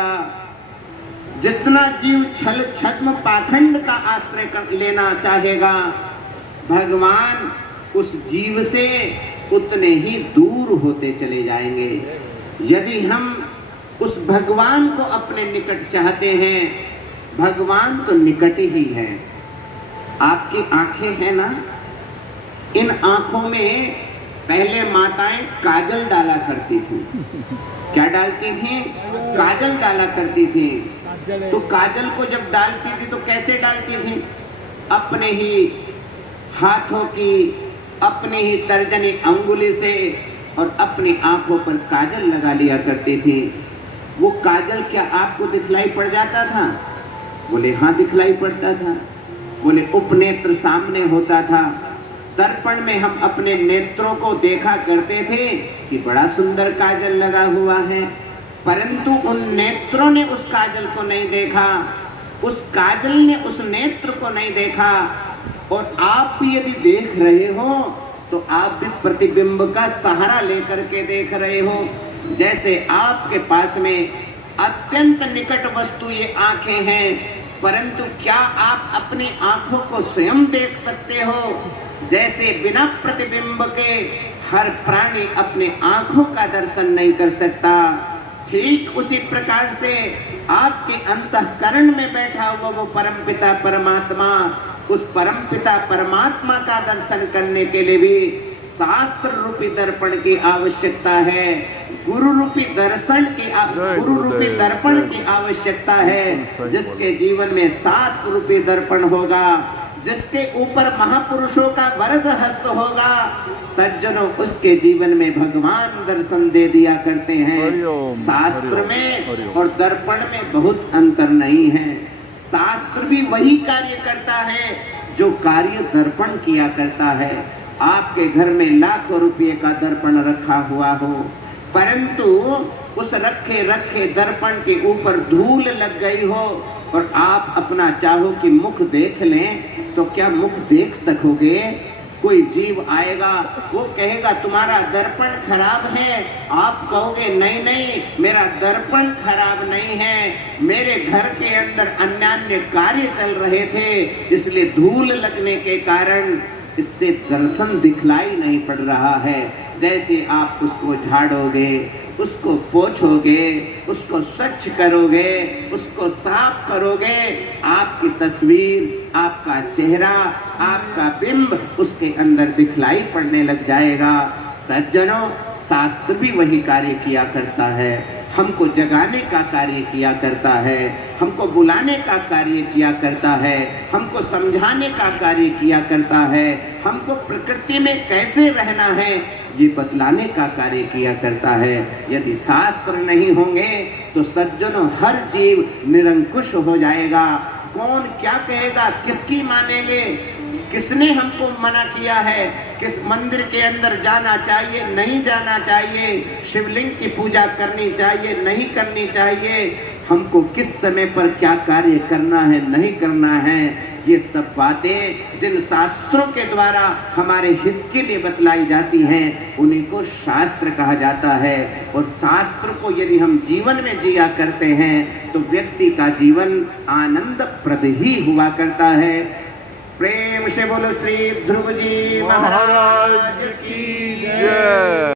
चाहेगा, जितना जीव छल छद्म पाखंड का आश्रय कर लेना चाहेगा, भगवान उस जीव से उतने ही दूर होते चले जाएंगे। यदि हम उस भगवान को अपने निकट चाहते हैं, भगवान तो निकट ही है। आपकी आंखें हैं ना, इन आंखों में पहले माताएं काजल डाला करती थी। क्या डालती थी? काजल डाला करती थी। तो काजल को जब डालती थी तो कैसे डालती थी? अपने ही हाथों की, अपनी ही तर्जनी अंगुली से और अपनी आंखों पर काजल लगा लिया करती थी। वो काजल क्या आपको दिखलाई पड़ जाता था? बोले हाँ, दिखलाई पड़ता था। बोले उपनेत्र सामने होता था, दर्पण में हम अपने नेत्रों को देखा करते थे कि बड़ा सुंदर काजल लगा हुआ है, परंतु उन नेत्रों ने उस काजल को नहीं देखा, उस काजल ने उस नेत्र को नहीं देखा। और आप भी यदि देख रहे हो तो आप भी प्रतिबिंब का सहारा लेकर के देख रहे हो। जैसे आपके पास में अत्यंत निकट वस्तु ये आंखें हैं, परंतु क्या आप अपनी आंखों को स्वयं देख सकते हो? जैसे बिना प्रतिबिंब के हर प्राणी अपने आंखों का दर्शन नहीं कर सकता, ठीक उसी प्रकार से आपके अंतःकरण में बैठा हुआ वो परमपिता परमात्मा, उस परमपिता परमात्मा का दर्शन करने के लिए भी शास्त्र रूपी दर्पण की आवश्यकता है, गुरु रूपी दर्शन की गुरु रूपी दर्पण की आवश्यकता है। जिसके जीवन में शास्त्र रूपी दर्पण होगा, जिसके ऊपर महापुरुषों का वरद हस्त होगा, सज्जनों उसके जीवन में भगवान दर्शन दे दिया करते हैं। शास्त्र में और दर्पण में बहुत अंतर नहीं है। शास्त्र भी वही कार्य करता है जो कार्य दर्पण किया करता है। आपके घर में लाखों रुपये का दर्पण रखा हुआ हो, परंतु उस रखे रखे दर्पण के ऊपर धूल लग गई हो और आप अपना चाहो कि मुख देख लें, तो क्या मुख देख सकोगे? कोई जीव आएगा, वो कहेगा तुम्हारा दर्पण खराब है, आप कहोगे नहीं नहीं मेरा दर्पण खराब नहीं है, मेरे घर के अंदर अन्य कार्य चल रहे थे, इसलिए धूल लगने के कारण इससे दर्शन दिखलाई नहीं पड़ रहा है। जैसे आप उसको झाड़ोगे, उसको पोंछोगे, उसको स्वच्छ करोगे, उसको साफ करोगे, आपकी तस्वीर, आपका चेहरा, आपका बिंब उसके अंदर दिखलाई पड़ने लग जाएगा। सज्जनों, शास्त्र भी वही कार्य किया करता है, हमको जगाने का कार्य किया करता है, हमको बुलाने का कार्य किया करता है, हमको समझाने का कार्य किया करता है, हमको प्रकृति में कैसे रहना है ये बतलाने का कार्य किया करता है। यदि शास्त्र नहीं होंगे तो सज्जनों हर जीव निरंकुश हो जाएगा। कौन क्या कहेगा, किसकी मानेंगे? किसने हमको मना किया है? किस मंदिर के अंदर जाना चाहिए, नहीं जाना चाहिए? शिवलिंग की पूजा करनी चाहिए, नहीं करनी चाहिए? हमको किस समय पर क्या कार्य करना है, नहीं करना है, ये सब बातें जिन शास्त्रों के द्वारा हमारे हित के लिए बतलाई जाती हैं, उन्हीं को शास्त्र कहा जाता है। और शास्त्र को यदि हम जीवन में जिया करते हैं तो व्यक्ति का जीवन आनंदप्रद ही हुआ करता है। प्रेम से बोलो श्री ध्रुव जी महाराज की जय।